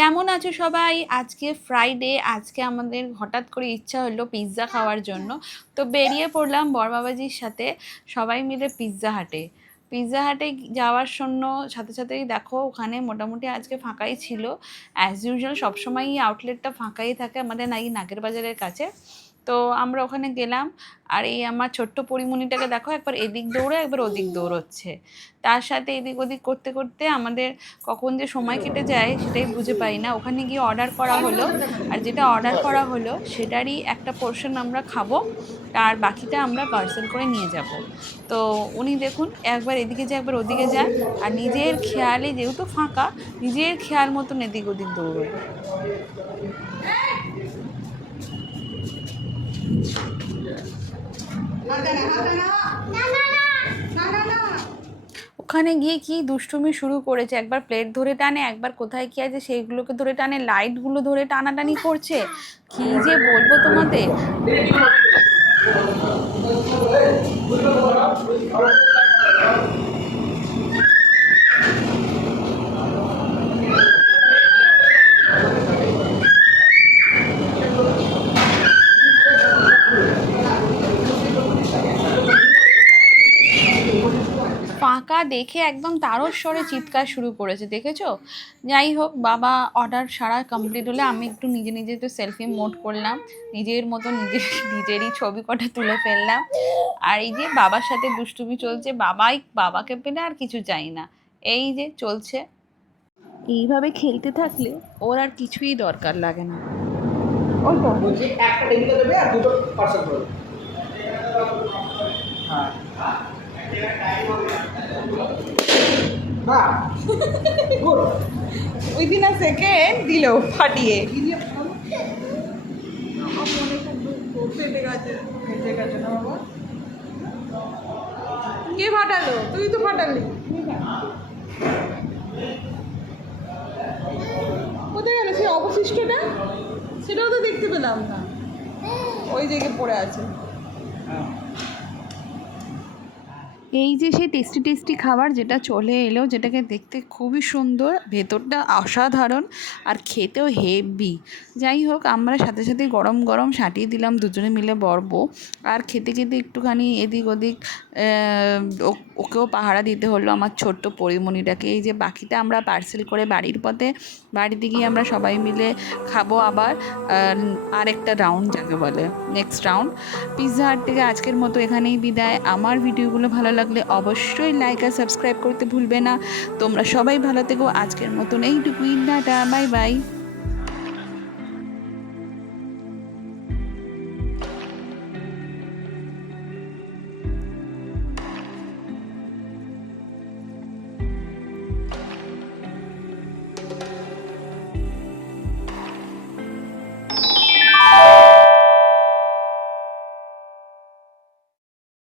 কেমন আছো সবাই? আজকে ফ্রাইডে, আজকে আমাদের হঠাৎ করে ইচ্ছা হলো পিৎজা খাওয়ার জন্য। তো বেরিয়ে পড়লাম বড়বাবাজির সাথে সবাই মিলে পিৎজা হাটে। পিৎজা হাটে যাওয়ার জন্য সাথে সাথেই দেখো ওখানে মোটামুটি আজকে ফাঁকাই ছিল। অ্যাজ ইউজুয়াল সবসময়ই আউটলেটটা ফাঁকাই থাকে আমাদের নাগের বাজারের কাছে। তো আমরা ওখানে গেলাম। আর এই আমার ছোট্ট পরিমণিটাকে দেখো একবার এদিক দৌড়ে একবার ওদিক দৌড়চ্ছে। তার সাথে এদিক ওদিক করতে করতে আমাদের কখন যে সময় কেটে যায় সেটাই বুঝে পাই না। ওখানে গিয়ে অর্ডার করা হলো, আর যেটা অর্ডার করা হলো সেটারই একটা পোর্শন আমরা খাবো, আর বাকিটা আমরা পার্সেল করে নিয়ে যাব। তো উনি দেখুন একবার এদিকে যায় একবার ওদিকে যায়, আর নিজের খেয়ালে যেহেতু ফাঁকা, নিজের খেয়াল মতন এদিক ওদিক দৌড়োয়। ওখানে গিয়ে কি দুষ্টুমি শুরু করেছে, একবার প্লেট ধরে টানে, একবার কোথায় কি আছে সেইগুলোকে ধরে টানে, লাইটগুলো ধরে টানাটানি করছে। কি যে বলবো তোমাদের। ফাঁকা দেখে একদম তারস্বরে চিৎকার শুরু করেছে, দেখেছো? যাই হোক, বাবা অর্ডার সারা কমপ্লিট হলে আমি একটু নিজে নিজে একটু সেলফি মোড করলাম, নিজের মতো নিজেরই ছবি কটা তুলে ফেললাম। আর এই যে বাবার সাথে দুষ্টুমি চলছে, বাবাকে পেলে আর কিছু চাই না। এই যে চলছে, এইভাবে খেলতে থাকলে ওর আর কিছুই দরকার লাগে না। ওই তো বলছি একটা টেবিলে দেবে আর দুটো পার্সেল করবে। হ্যাঁ বাহ গুড। উইদিন আ সেকেন্ড দিল ফাটিয়ে। আমার মনে খুব ফেটে গেছে না বাবা। কে ফাটালো? তুই তো ফাটালি। কোথায় গেল সেই অবশিষ্টটা? সেটাও তো দেখতে পেলাম না, ওই জায়গায় পড়ে আছে। এই যে সেই টেস্টি টেস্টি খাবার যেটা চলে এলো, যেটাকে দেখতে খুবই সুন্দর, ভেতরটা অসাধারণ, আর খেতেও হেভি। যাই হোক, আমরা সাথে সাথে গরম গরম সাটিয়ে দিলাম দুজনে মিলে বর্ব। আর খেতে খেতে একটুখানি এদিক ওদিক ওকেও পাহারা দিতে হলো আমার ছোট্ট পরিমণিটাকে। এই যে বাকিটা আমরা পার্সেল করে বাড়ির পথে, বাড়িতে গিয়ে আমরা সবাই মিলে খাবো আবার আরেকটা রাউন্ড, যাকে বলে নেক্সট রাউন্ড। পিৎজা হাট থেকে আজকের মতো এখানেই বিদায়। আমার ভিডিওগুলো ভালো লাগলে অবশ্যই লাইক আর সাবস্ক্রাইব করতে ভুলবে না। তোমরা সবাই ভালো থেকো। আজকের মতন এইটুকুই, টাটা, বাই বাই।